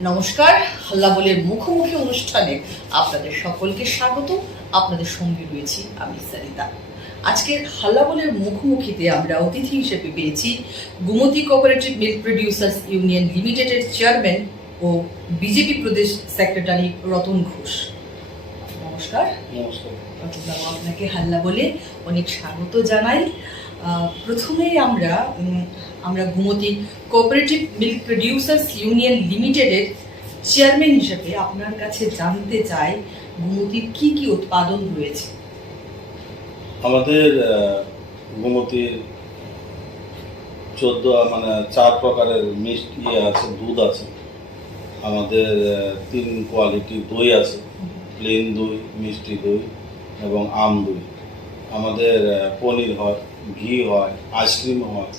নমস্কার হাল্লা বলের মুখোমুখি অনুষ্ঠানে আপনাদের সকলকে স্বাগত। আপনাদের সঙ্গে রয়েছি আমি সারিতা। আজকের হাল্লা বলের মুখোমুখিতে আমরা অতিথি হিসেবে পেয়েছি Gumti cooperative milk producers union লিমিটেডের চেয়ারম্যান ও বিজেপি প্রদেশ সেক্রেটারি রতন ঘোষ। নমস্কার। নমস্কার। রতনবাবু আপনাকে হাল্লা বলে অনেক স্বাগত জানাই। প্রথমেই আমরা আমরা Gumti cooperative milk producers union লিমিটেডের চেয়ারম্যান হিসেবে আপনার কাছে জানতে চাই গুমতির কি কি উৎপাদন রয়েছে? আমাদের আহ, গোমতীর চোদ্দ মানে চার প্রকারের মিষ্টি ইয়ে আছে দুধ আছে। আমাদের তিন কোয়ালিটির দই আছে প্লেন দই মিষ্টি দই এবং আম দই। আমাদের পনির হয় ঘি হয় আইসক্রিম হয়।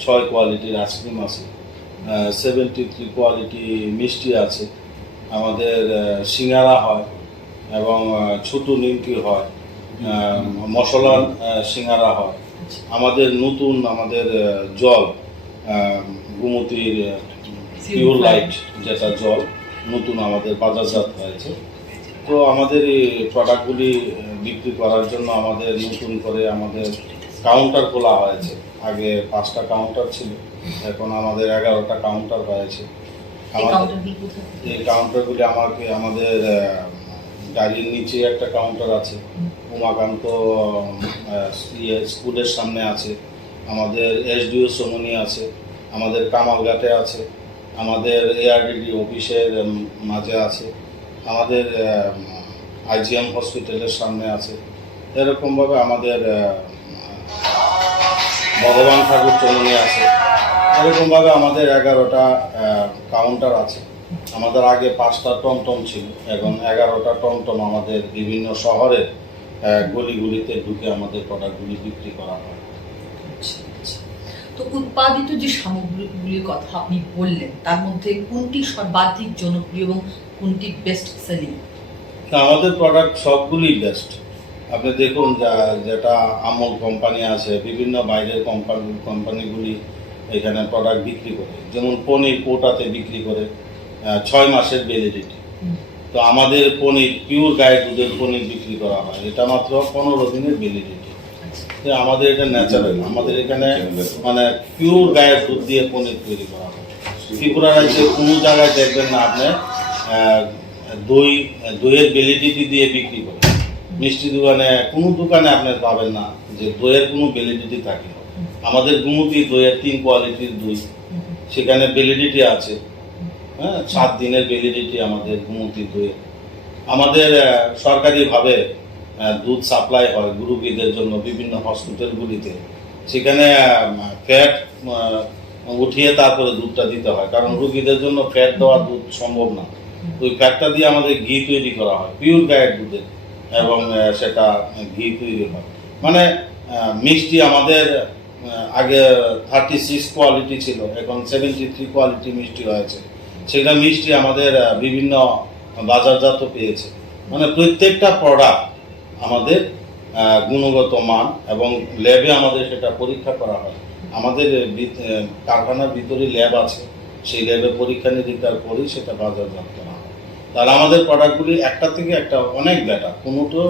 ছয় কোয়ালিটির আইসক্রিম আছে। সেভেন্টি থ্রি কোয়ালিটি মিষ্টি আছে। আমাদের সিঙ্গারা হয় এবং ছোটো নিমকি হয়। আহ, সিঙ্গারা হয়। আমাদের নতুন আমাদের জল গোমতীর পিওর লাইট যেটা জল নতুন আমাদের বাজারজাত হয়েছে। তো আমাদের এই প্রোডাক্টগুলি বিক্রি করার জন্য আমাদের নতুন করে আমাদের কাউন্টার খোলা হয়েছে। আগে পাঁচটা কাউন্টার ছিল এখন আমাদের এগারোটা কাউন্টার হয়েছে। এই কাউন্টারগুলি আমাকে আমাদের গাড়ির নিচে একটা কাউন্টার আছে। উমাকান্ত ইয়ে, স্কুলের সামনে আছে। আমাদের এসডিও সমনি আছে। আমাদের কামালঘাটে আছে। আমাদের এআরডিডি অফিসের মাঝে আছে। আমাদের আইজিএম হসপিটালের সামনে আছে। এরকমভাবে আমাদের ভগবান ঠাকুর চমনি আছে। এরকমভাবে আমাদের এগারোটা কাউন্টার আছে। আমাদের আগে পাঁচটা টমটম ছিল। এখন এগারোটা টমটম আমাদের বিভিন্ন শহরের গলিগুলিতে ঢুকে আমাদের প্রোডাক্টগুলি বিক্রি করা হয়। আচ্ছা, আচ্ছা। তো উৎপাদিত যে সামগ্রীগুলির কথা আপনি বললেন তার মধ্যে কোনটি সর্বাধিক জনপ্রিয় এবং কোনটি বেস্ট সেলিং আমাদের প্রোডাক্ট সবগুলি বেস্ট আপনি দেখুন যা- যেটা আমল কোম্পানি আছে, বিভিন্ন বাইরের কোম্পানি কোম্পানিগুলি এখানে প্রোডাক্ট বিক্রি করে। যেমন পনির কোটাতে বিক্রি করে ছয় মাসের ভ্যালিডিটি তো আমাদের পনির পিওর গায়ের দুধের পনির বিক্রি করা হয়। এটা মাত্র পনেরো দিনের ভ্যালিডিটি আমাদের এটা ন্যাচারাল আমাদের এখানে মানে পিওর গায়ের দুধ দিয়ে পনির তৈরি করা হয়। ত্রিপুরা রাজ্যে কোনো জায়গায় দেখবেন না আপনি দই, দইয়ের ভ্যালিডিটি দিয়ে বিক্রি করে মিষ্টি দোকানে, কোনো দোকানে আপনি পাবেন না যে দইয়ের কোনো ভ্যালিডিটি থাকে। আমাদের গুমতি দইয়ের তিন কোয়ালিটির দই। সেখানে ভ্যালিডিটি আছে। হ্যাঁ সাত দিনের ভ্যালিডিটি আমাদের গুমতি দইয়ে আমাদের সরকারিভাবে দুধ সাপ্লাই হয় রুগীদের জন্য বিভিন্ন হসপিটালগুলিতে সেখানে ফ্যাট উঠিয়ে তারপরে দুধটা দিতে হয়। কারণ রুগীদের জন্য ফ্যাট দেওয়া দুধ সম্ভব না। ওই ফ্যাটটা দিয়ে আমাদের ঘি তৈরি করা হয় পিওর গায়ের দুধে এবং সেটা ঘি তৈরি হয়। মানে মিষ্টি আমাদের আগে থার্টি সিক্স কোয়ালিটি ছিল, এখন সেভেন্টি থ্রি কোয়ালিটি মিষ্টি হয়েছে। সেটা মিষ্টি আমাদের বিভিন্ন বাজারজাত পেয়েছে। মানে প্রত্যেকটা প্রোডাক্ট আমাদের গুণগত মান এবং ল্যাবে আমাদের সেটা পরীক্ষা করা হয়। আমাদের কারখানার ভিতরে ল্যাব আছে। সেই ল্যাবে পরীক্ষা নিরীক্ষার পরেই সেটা বাজারজাত করা তাহলে আমাদের প্রোডাক্টগুলি একটা থেকে একটা অনেক বেটার কোনো তো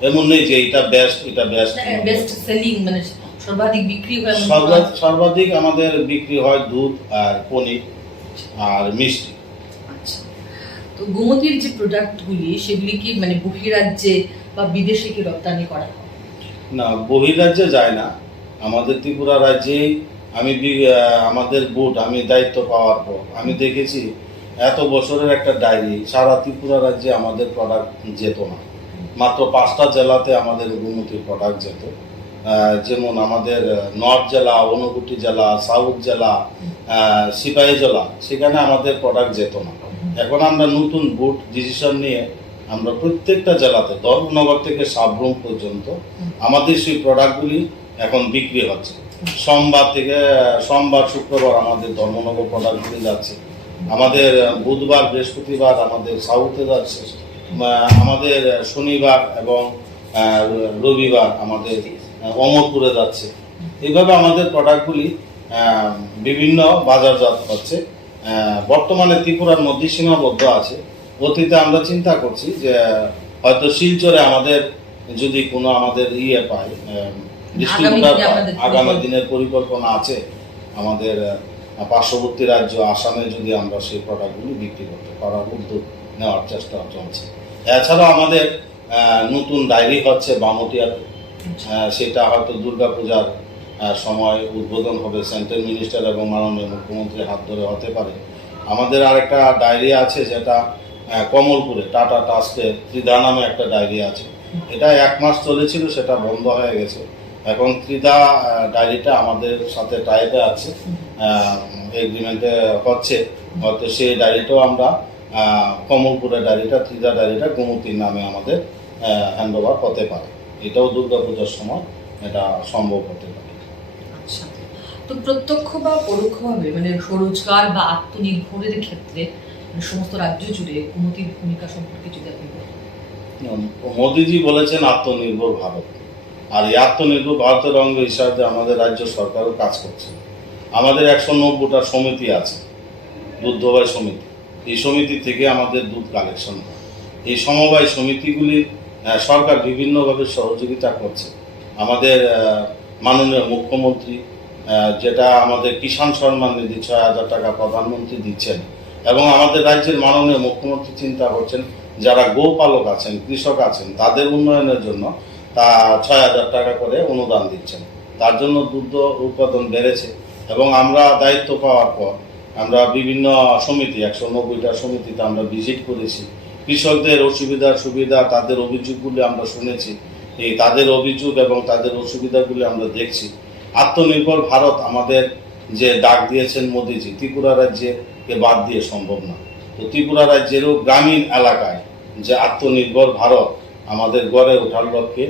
এমন নেই যে এটা বেস্ট এটা বেস্ট বেস্ট সেলিং মানে সর্বাধিক বিক্রি হয় সর্বাধিক সর্বাধিক আমাদের বিক্রি হয় দুধ আর পনির আর মিষ্টি। আচ্ছা। তো গোমতির যে প্রোডাক্টগুলি সেগুলি কি মানে বহিরাজ্যে বা বিদেশে কি রপ্তানি করা হয়? না বহিরাজ্যে যায় না। আমাদের ত্রিপুরা রাজ্যে আমি আমাদের বোর্ড আমি দায়িত্ব পাওয়ার পর। আমি দেখেছি এত বছরের একটা ডায়েরি, সারা ত্রিপুরা রাজ্যে আমাদের প্রোডাক্ট যেত না। মাত্র পাঁচটা জেলাতে আমাদের উন্নতির প্রোডাক্ট যেত। যেমন আমাদের নর্থ জেলা, অনুগুটি জেলা সাউথ জেলা সিপাহী জেলা, সেখানে আমাদের প্রোডাক্ট যেত না। এখন আমরা নতুন বুট ডিসিশন নিয়ে আমরা প্রত্যেকটা জেলাতে ধর্মনগর থেকে সাবরুম পর্যন্ত আমাদের সেই প্রোডাক্টগুলি এখন বিক্রি হচ্ছে। সোমবার থেকে সোমবার, শুক্রবার আমাদের ধর্মনগর প্রোডাক্টগুলি যাচ্ছে। আমাদের বুধবার বৃহস্পতিবার আমাদের সাউথে যাচ্ছে আমাদের শনিবার এবং রবিবার আমাদের অমরপুরে যাচ্ছে। এইভাবে আমাদের প্রোডাক্টগুলি বিভিন্ন বাজারজাত হচ্ছে। বর্তমানে ত্রিপুরার মধ্যে সীমাবদ্ধ আছে। অতীতে আমরা চিন্তা করছি যে হয়তো শিলচরে আমাদের যদি কোনো আমাদের ইয়ে পায় ডিস্ট্রিবিউটার আগামী দিনের পরিকল্পনা আছে আমাদের পার্শ্ববর্তী রাজ্য আসামে যদি আমরা সেই প্রোডাক্টগুলি বিক্রি করতে পারার উদ্যোগ নেওয়ার চেষ্টা চলছে। এছাড়াও আমাদের নতুন ডায়েরি হচ্ছে বামটিয়াতে সেটা হয়তো দুর্গাপূজার সময় উদ্বোধন হবে। সেন্ট্রাল মিনিস্টার এবং মাননীয় মুখ্যমন্ত্রীর হাত ধরে হতে পারে। আমাদের আরেকটা ডায়েরি আছে যেটা কমলপুরে, টাটা টাস্কের ত্রিদা নামে একটা ডায়েরি আছে। এটা এক মাস চলেছিল, সেটা বন্ধ হয়ে গেছে। এখন ত্রিদা ডায়েরিটা আমাদের সাথে টাইপে আছে। এগ্রিমেন্টে হচ্ছে। হয়তো সেই ডায়েরিটাও আমরা কমলপুরের ডায়েরিটা ত্রিদা ডায়েরিটা গোমতির নামে আমাদের হ্যান্ড ওভার হতে পারে। এটাও দুর্গাপূজার সময় এটা সম্ভব হতে পারে। আচ্ছা। তো প্রত্যক্ষ বা পরোক্ষভাবে মানে স্বরোজগার বা আত্মনির্ভরের ক্ষেত্রে মানে সমস্ত রাজ্য জুড়ে কুমতির ভূমিকা সম্পর্কে যদি আপনি বলেন। মোদিজি বলেছেন আত্মনির্ভর ভারত। আর এই আত্মনির্ভর ভারতের অঙ্গ হিসাবে আমাদের রাজ্য সরকারও কাজ করছে। আমাদের একশো নব্বইটা সমিতি আছে দুধ দোবাই সমিতি। এই সমিতি থেকে আমাদের দুধ কালেকশন হয়। এই সমবায় সমিতিগুলি সরকার বিভিন্নভাবে সহযোগিতা করছে। আমাদের মাননীয় মুখ্যমন্ত্রী যেটা আমাদের কিষাণ সম্মান নিধি ছয় হাজার টাকা প্রধানমন্ত্রী দিচ্ছেন এবং আমাদের রাজ্যের মাননীয় মুখ্যমন্ত্রী চিন্তা করছেন, যারা গোপালক আছেন, কৃষক আছেন, তাদের উন্নয়নের জন্য তা ছয় হাজার টাকা করে অনুদান দিচ্ছেন। তার জন্য দুধ উৎপাদন বেড়েছে এবং আমরা দায়িত্ব পাওয়ার পর আমরা বিভিন্ন সমিতি, একশো নব্বইটা সমিতিতে আমরা ভিজিট করেছি। কৃষকদের অসুবিধা সুবিধা, তাদের অভিযোগগুলি আমরা শুনেছি। এই তাদের অভিযোগ এবং তাদের অসুবিধাগুলি আমরা দেখছি। আত্মনির্ভর ভারত আমাদের যে ডাক দিয়েছেন মোদিজি, ত্রিপুরা রাজ্যে কে বাদ দিয়ে সম্ভব না। তো ত্রিপুরা রাজ্যেরও গ্রামীণ এলাকায় যে আত্মনির্ভর ভারত আমাদের গড়ে ওঠার লক্ষ্যে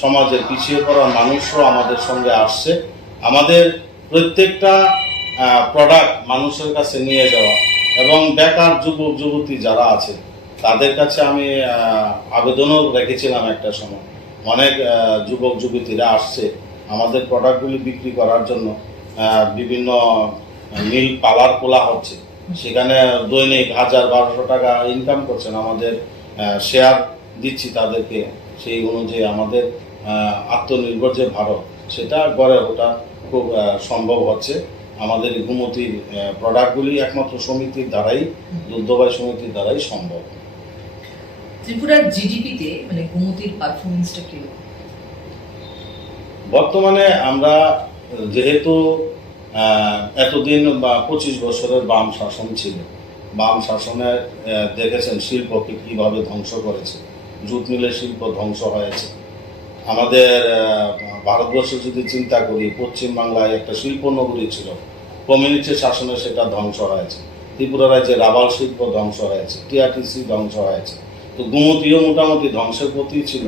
সমাজের পিছিয়ে পড়া মানুষও আমাদের সঙ্গে আসছে। আমাদের প্রত্যেকটা প্রোডাক্ট মানুষের কাছে নিয়ে যাওয়া এবং বেকার যুবক, যুবতী যারা আছে, তাদের কাছে আমি আবেদনও রেখেছিলাম একটা সময়। অনেক যুবক, যুবতীরা আসছে আমাদের প্রোডাক্টগুলি বিক্রি করার জন্য বিভিন্ন নীল পালার খোলা হচ্ছে। সেখানে দৈনিক হাজার বারোশো টাকা ইনকাম করছেন আমাদের শেয়ার দিচ্ছি তাদেরকে সেই অনুযায়ী আমাদের আত্মনির্ভর যে ভারত সেটা গড়ে ওঠা খুব সম্ভব হচ্ছে। আমাদের গুমতির প্রোডাক্টগুলি একমাত্র সমিতির দ্বারাই দুগ্ধবাই সমিতির দ্বারাই সম্ভব। ত্রিপুরার জিডিপিতে মানে গুমতির পারফরমেন্সটা কীরকম? বর্তমানে আমরা যেহেতু এতদিন বা পঁচিশ বছরের বাম শাসন ছিল বাম শাসনে দেখেছেন শিল্পকে কীভাবে ধ্বংস করেছে। জুট মিলের শিল্প ধ্বংস হয়েছে। আমাদের ভারতবর্ষে যদি চিন্তা করি পশ্চিম বাংলায় একটা শিল্প নগরী ছিল কমিউনিস্টের শাসনে সেটা ধ্বংস হয়েছে। ত্রিপুরা রাজ্যে রাবার শিল্প ধ্বংস হয়েছে, টিআরটিসি ধ্বংস হয়েছে। তো গুমতিও মোটামুটি ধ্বংসের প্রতি ছিল।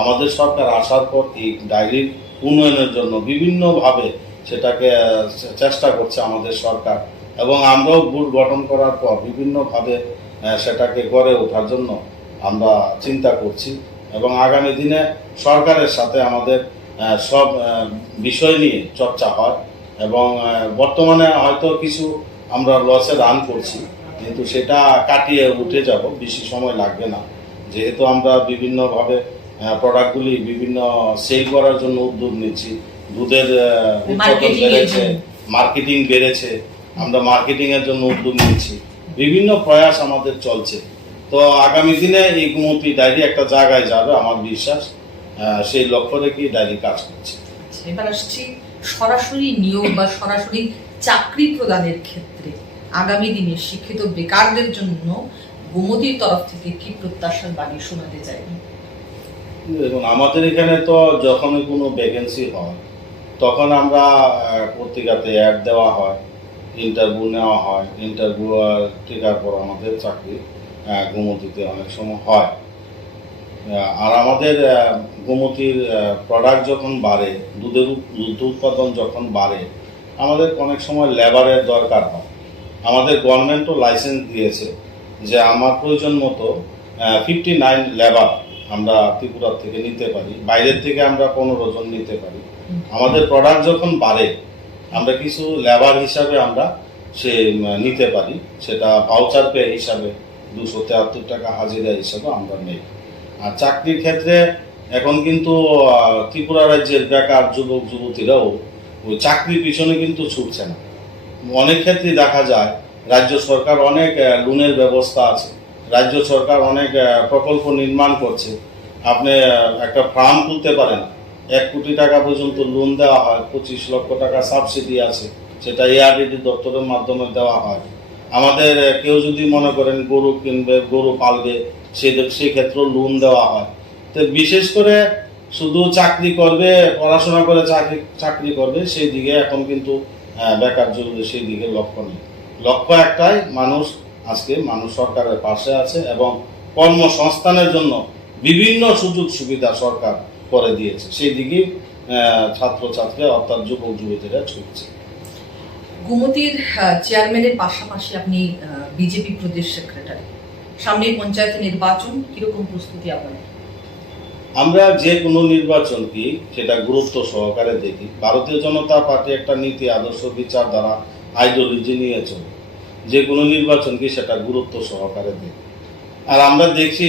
আমাদের সরকার আসার পর এই ডায়েরির উন্নয়নের জন্য বিভিন্নভাবে সেটাকে চেষ্টা করছে আমাদের সরকার। এবং আমরাও গুড গঠন করার পর বিভিন্নভাবে সেটাকে গড়ে ওঠার জন্য আমরা চিন্তা করছি এবং আগামী দিনে সরকারের সাথে আমাদের সব বিষয় নিয়ে চর্চা হয় এবং বর্তমানে হয়তো কিছু আমরা লসে রান করছি কিন্তু সেটা কাটিয়ে উঠে যাব বেশি সময় লাগবে না। যেহেতু আমরা বিভিন্নভাবে প্রোডাক্টগুলি বিভিন্ন সেল করার জন্য উদ্যোগ নিচ্ছি দুধের উৎপাদন বেড়েছে মার্কেটিং বেড়েছে আমরা মার্কেটিংয়ের জন্য উদ্যোগ নিচ্ছি বিভিন্ন প্রয়াস আমাদের চলছে। তো আগামী দিনে এই গুমতি ডায়েরি একটা জায়গায় যাবে আমার বিশ্বাস। সেই লক্ষ্য রেখে ডায়েরি কাজ করছে। আচ্ছা, এবার আসছি সরাসরি নিয়োগ বা সরাসরি চাকরি প্রদানের ক্ষেত্রে। আগামী দিনে শিক্ষিত বেকারদের জন্য গোমতির তরফ থেকে কি প্রত্যাশার বাণী শোনাতে চাই দেখুন আমাদের এখানে তো যখনই কোনো ভ্যাকেন্সি হয় তখন আমরা পত্রিকাতে অ্যাড দেওয়া হয় ইন্টারভিউ নেওয়া হয় ইন্টারভিউ টিকার পর আমাদের চাকরি। গোমতিতে অনেক সময় হয়। আর আমাদের গোমতির প্রোডাক্ট যখন বাড়ে, দুধের দুধ উৎপাদন যখন বাড়ে, আমাদের অনেক সময় লেবারের দরকার হয়। আমাদের গভর্নমেন্টও লাইসেন্স দিয়েছে যে আমার প্রয়োজন মতো ফিফটি নাইন লেবার আমরা ত্রিপুরার থেকে নিতে পারি, বাইরের থেকে আমরা পনেরো জন নিতে পারি। আমাদের প্রোডাক্ট যখন বাড়ে, আমরা কিছু লেবার হিসাবে আমরা সে নিতে পারি, সেটা ভাউচার পে হিসাবে। দুশো তেহাত্তর টাকা হাজিরা হিসাবে আমরা নেই। আর চাকরির ক্ষেত্রে এখন কিন্তু ত্রিপুরা রাজ্যের বেকার যুবক, যুবতীরাও ওই চাকরির পিছনে কিন্তু ছুটছে না। অনেক ক্ষেত্রে দেখা যায়, রাজ্য সরকার অনেক লোনের ব্যবস্থা আছে। রাজ্য সরকার অনেক প্রকল্প নির্মাণ করছে। আপনি একটা ফার্ম খুলতে পারেন, এক কোটি টাকা পর্যন্ত লোন দেওয়া হয়, পঁচিশ লক্ষ টাকা সাবসিডি আছে, সেটা এআরডিডি দপ্তরের মাধ্যমে দেওয়া হয়। আমাদের কেউ যদি মনে করেন গরু কিনবে, গরু পালবে সেক্ষেত্রেও লোন দেওয়া হয়। তো বিশেষ করে শুধু চাকরি করবে, পড়াশোনা করে চাকরি চাকরি করবে, সেই দিকে এখন কিন্তু বেকার যুবক সেই দিকে লক্ষ্য নেই। লক্ষ্য একটাই, মানুষ আজকে, মানুষ সরকারের পাশে আছে এবং কর্মসংস্থানের জন্য বিভিন্ন সুযোগ সুবিধা সরকার করে দিয়েছে। সেই দিকে ছাত্রছাত্রী অর্থাৎ যুবক যুবতীরা ছুটছে। গুমতির চেয়ারম্যানের পাশাপাশি আপনি বিজেপি প্রদেশ সেক্রেটারি সামনের পঞ্চায়েত নির্বাচন, কীরকম প্রস্তুতি আপনার আমরা যে কোনো নির্বাচনকে সেটা গুরুত্ব সহকারে দেখি। ভারতীয় জনতা পার্টি একটা নীতি, আদর্শ বিচার দ্বারা আইডিওলজি নিয়ে চলে যে কোনো নির্বাচনকে সেটা গুরুত্ব সহকারে দেখি। আর আমরা দেখছি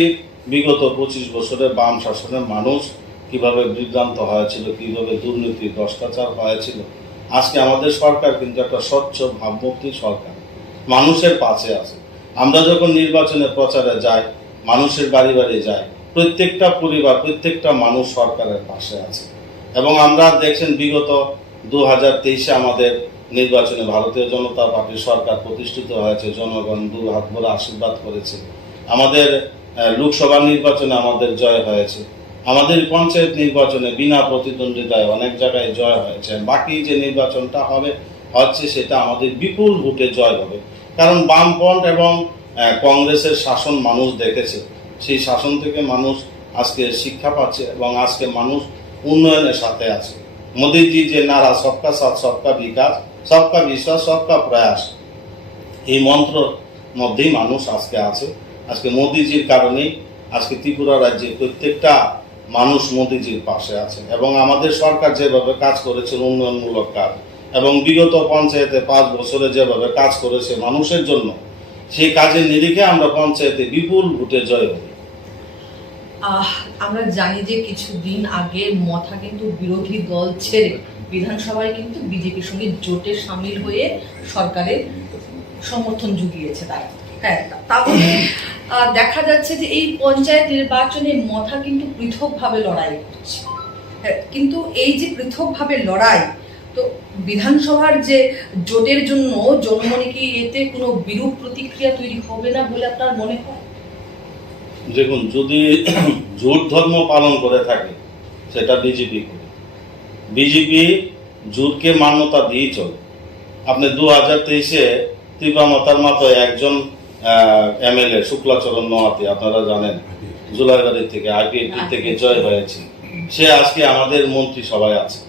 বিগত পঁচিশ বছরের বাম শাসনের মানুষ কীভাবে বিভ্রান্ত হয়েছিল, কীভাবে দুর্নীতি ভ্রষ্টাচার হয়েছিল আজকে আমাদের সরকার কিন্তু একটা স্বচ্ছ ভাবমূর্তি সরকার। মানুষের পাশে আছে। আমরা যখন নির্বাচনের প্রচারে যাই, মানুষের বাড়ি বাড়ি যাই, প্রত্যেকটা পরিবার, প্রত্যেকটা মানুষ সরকারের পাশে আছে। এবং আমরা দেখছেন বিগত দু হাজার তেইশে আমাদের নির্বাচনে ভারতীয় জনতা পার্টির সরকার প্রতিষ্ঠিত হয়েছে, জনগণ দু হাত ভরে আশীর্বাদ করেছে। আমাদের লোকসভা নির্বাচনে আমাদের জয় হয়েছে। আমাদের পঞ্চায়েত নির্বাচনে বিনা প্রতিদ্বন্দ্বিতায় অনেক জায়গায় জয় হয়েছে। বাকি যে নির্বাচনটা হবে, হচ্ছে সেটা আমাদের বিপুল ভোটে জয় হবে। কারণ বামফ্রন্ট এবং কংগ্রেসের শাসন মানুষ দেখেছে। সেই শাসন থেকে মানুষ আজকে শিক্ষা পাচ্ছে এবং আজকে মানুষ উন্নয়নের সাথে আছে। মোদীজি যে নারা, সবকা সাথ, সবকা বিকাশ, সবকা বিশ্বাস, সবকা প্রয়াস। এই মন্ত্র মধ্যেই মানুষ আজকে আছে। আজকে মোদিজির কারণেই আজকে ত্রিপুরা রাজ্যে প্রত্যেকটা মানুষ মোদিজির পাশে আছে এবং আমাদের সরকার যেভাবে কাজ করেছে উন্নয়নমূলক কাজ এবং বিগত পঞ্চায়েতে পাঁচ বছরে যেভাবে কাজ করেছে মানুষের জন্য সেই কাজের নিরিখে আমরা পঞ্চায়েতে বিপুল ভোটে জয় আমরা জানি যে কিছুদিন আগে মথা কিন্তু বিরোধী দল ছেড়ে বিধানসভায় কিন্তু বিজেপির সঙ্গে জোটে সামিল হয়ে সরকারের সমর্থন জুগিয়েছে তাই হ্যাঁ তাহলে দেখা যাচ্ছে যে এই পঞ্চায়েত নির্বাচনে মথা কিন্তু পৃথকভাবে লড়াই করছে। হ্যাঁ, কিন্তু এই যে পৃথকভাবে লড়াই তো বিধানসভার যে জোটের জন্য জনমনে কি এতে কোনো বিরূপ প্রতিক্রিয়া তৈরি হবে না বলে আপনার মনে হয়? দেখুন যদি জোট ধর্ম পালন করে থাকে সেটা বিজেপি করে। বিজেপি জোটকে মান্যতা দিয়ে চলে। আপনি দু হাজার তেইশে তীব্রমতার মতো একজন এমএলএ শুক্লাচরণ নোয়াতি আপনারা জানেন জুলাইবাড়ি থেকে আইপিএফটি থেকে জয় হয়েছে। সে আজকে আমাদের মন্ত্রী সভায় আছে।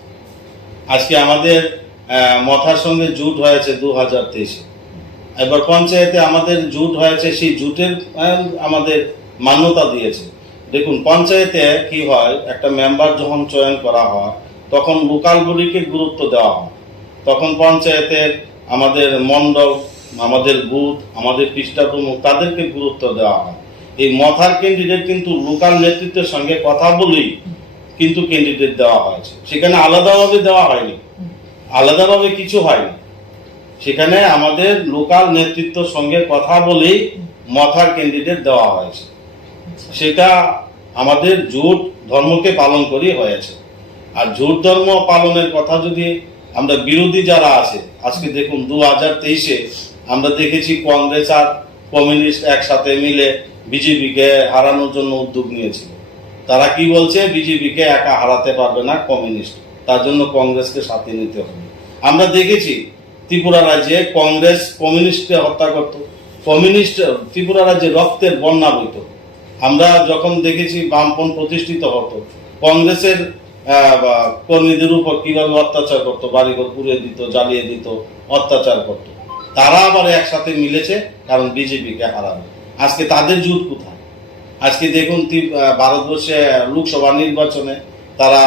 আজকে আমাদের মথার সঙ্গে জুট হয়েছে দু হাজার তেইশে। এবার পঞ্চায়েতে আমাদের জুট হয়েছে সেই জুটের আমাদের মান্যতা দিয়েছে। দেখুন পঞ্চায়েতে কি হয় একটা মেম্বার যখন চয়ন করা হয় তখন লোকালগুলিকে গুরুত্ব দেওয়া হয়। তখন পঞ্চায়েতের আমাদের মণ্ডল আমাদের বুথ, আমাদের পৃষ্ঠাপ্রমুখ তাদেরকে গুরুত্ব দেওয়া হয়। এই মথার ক্যান্ডিডেট কিন্তু লোকাল নেতৃত্বের সঙ্গে কথা বলেই কিন্তু ক্যান্ডিডেট দেওয়া হয়েছে। সেখানে আলাদাভাবে দেওয়া হয়নি। আলাদাভাবে কিছু হয়নি। সেখানে আমাদের লোকাল নেতৃত্বের সঙ্গে কথা বলেই মথার ক্যান্ডিডেট দেওয়া হয়েছে। সেটা আমাদের জোট ধর্মকে পালন করেই হয়েছে। আর জোট ধর্ম পালনের কথা যদি আমরা বিরোধী যারা আছে, আজকে দেখুন দু হাজার তেইশে আমরা দেখেছি কংগ্রেস আর কমিউনিস্ট একসাথে মিলে বিজেপিকে হারানোর জন্য উদ্যোগ নিয়েছিল। তারা কি বলছে? বিজেপিকে একা হারাতে পারবে না কমিউনিস্ট। তার জন্য কংগ্রেসকে সাথে নিতে হবে। আমরা দেখেছি ত্রিপুরা রাজ্যে কংগ্রেস কমিউনিস্টকে হত্যা করত। কমিউনিস্ট ত্রিপুরা রাজ্যে রক্তের বন্যা বইত। আমরা যখন দেখেছি বামপন প্রতিষ্ঠিত হতো, কংগ্রেসের কর্মীদের উপর কীভাবে অত্যাচার করতো? বাড়িঘর পুড়িয়ে দিত, জ্বালিয়ে দিত, অত্যাচার করতো। তারা আবার একসাথে মিলেছে, কারণ বিজেপিকে হারাবে। আজকে তাদের জুট কোথায়? আজকে দেখুন ভারতবর্ষে লোকসভা নির্বাচনে তারা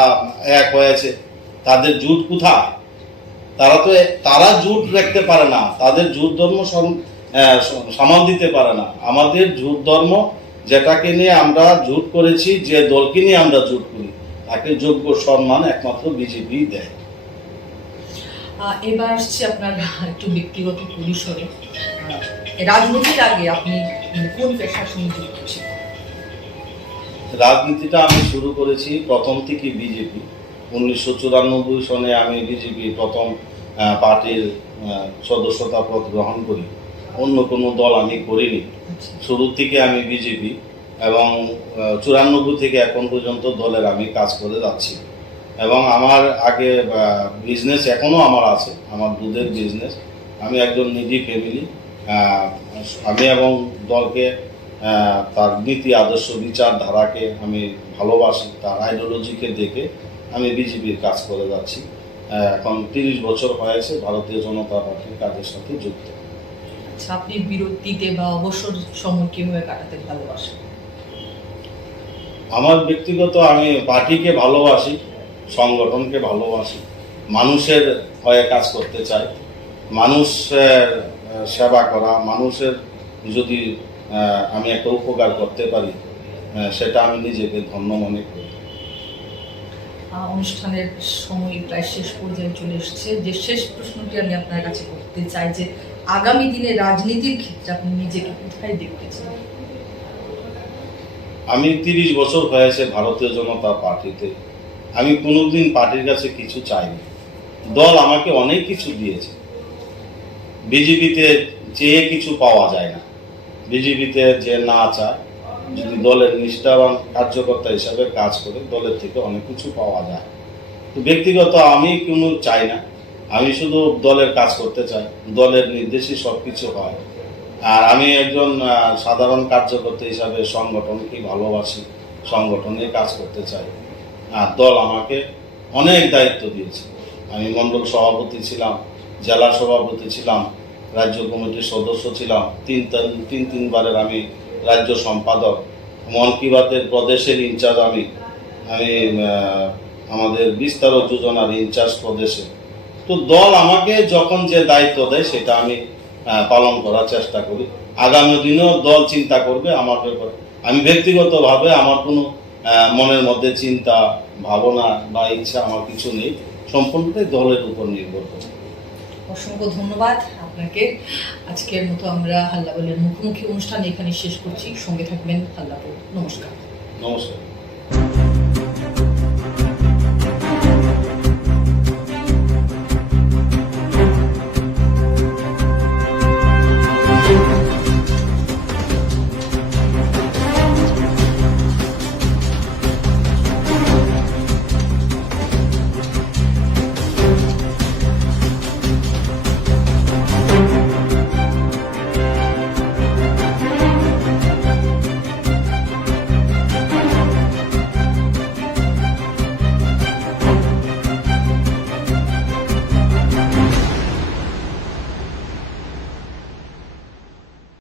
এক হয়েছে। তাদের জুট কোথায়? তারা তো তারা জুট রাখতে পারে না, তাদের জোট ধর্ম সামাল দিতে পারে না। আমাদের জোট ধর্ম যেটাকে নিয়ে আমরা জোট করেছি, যে দলকে নিয়ে আমরা জোট করি, তাকে যোগ্য সম্মান একমাত্র বিজেপি দেয়। এবার আসছে আপনার একটু ব্যক্তিগত পরিসরে। রাজনীতির আগে আপনি কোন পেশার সঙ্গে যুক্ত ছিলেন? রাজনীতিটা আমি শুরু করেছি প্রথম থেকে বিজেপি। উনিশশো চুরানব্বই সনে আমি বিজেপি প্রথম পার্টির সদস্যতা পদ গ্রহণ করি। অন্য কোনো দল আমি করিনি। আচ্ছা। শুরু থেকে আমি বিজেপি এবং চুরানব্বই থেকে এখন পর্যন্ত দলের আমি কাজ করে যাচ্ছি। এবং আমার আগে বিজনেস এখনও আমার আছে আমার দুধের বিজনেস আমি একজন নিজি ফ্যামিলি আমি এবং দলকে তার নীতি আদর্শ বিচারধারাকে আমি ভালোবাসি তার আইডিওলজিকে দেখে আমি বিজেপির কাজ করে যাচ্ছি। এখন তিরিশ বছর হয়েছে ভারতীয় জনতা পার্টির কাজের সাথে যুক্ত। আচ্ছা আপনি বিরতিতে বা অবসর সময় কীভাবে কাটাতে ভালোবাসেন? আমার ব্যক্তিগত আমি পার্টিকে ভালোবাসি সংগঠনকে ভালোবাসি। মানুষের হয়ে কাজ করতে চাই। মানুষের সেবা করা মানুষের যদি আমি একটা উপকার করতে পারি সেটা আমি নিজেকে ধন্য মনে করি। অনুষ্ঠানের সময় প্রায় শেষ পর্যায়ে চলে এসেছে। যে শেষ প্রশ্নটি আমি আপনার কাছে করতে চাই যে আগামী দিনে রাজনীতির ক্ষেত্রে আপনি নিজেকে কোথায় দেখতে চান? আমি তিরিশ বছর হয়েছে ভারতীয় জনতা পার্টিতে। আমি কোনোদিন পার্টির কাছে কিছু চাইনি। দল আমাকে অনেক কিছু দিয়েছে। বিজেপিতে চেয়ে কিছু পাওয়া যায় না। বিজেপিতে যে না চায়, যদি দলের নিষ্ঠাবান কার্যকর্তা হিসাবে কাজ করে, দলের থেকে অনেক কিছু পাওয়া যায়। তো ব্যক্তিগত আমি কোনো চাই না। আমি শুধু দলের কাজ করতে চাই। দলের নির্দেশই সব কিছু হয়। আর আমি একজন সাধারণ কার্যকর্তা হিসাবে সংগঠনকে ভালোবাসি। সংগঠনে কাজ করতে চাই। দল আমাকে অনেক দায়িত্ব দিয়েছে। আমি মণ্ডল সভাপতি ছিলাম, জেলা সভাপতি ছিলাম, রাজ্য কমিটির সদস্য ছিলাম। তিন তিন তিন তিনবারের আমি রাজ্য সম্পাদক। মন কি বাতের প্রদেশের ইনচার্জ আমি। আমি আমাদের বিস্তার যোজনার ইনচার্জ প্রদেশে। তো দল আমাকে যখন যে দায়িত্ব দেয়, সেটা আমি পালন করার চেষ্টা করি। আগামী দিনেও দল চিন্তা করবে আমার ব্যাপারে। আমি ব্যক্তিগতভাবে আমার কোনো মনের মধ্যে চিন্তা ভাবনা বা ইচ্ছা আমার কিছু নেই। সম্পূর্ণটাই দলের উপর নির্ভর করে। অসংখ্য ধন্যবাদ আপনাকে। আজকের মতো আমরা হাল্লাবলের মুখোমুখি অনুষ্ঠান এখানে শেষ করছি। সঙ্গে থাকবেন হাল্লাপুর নমস্কার। নমস্কার।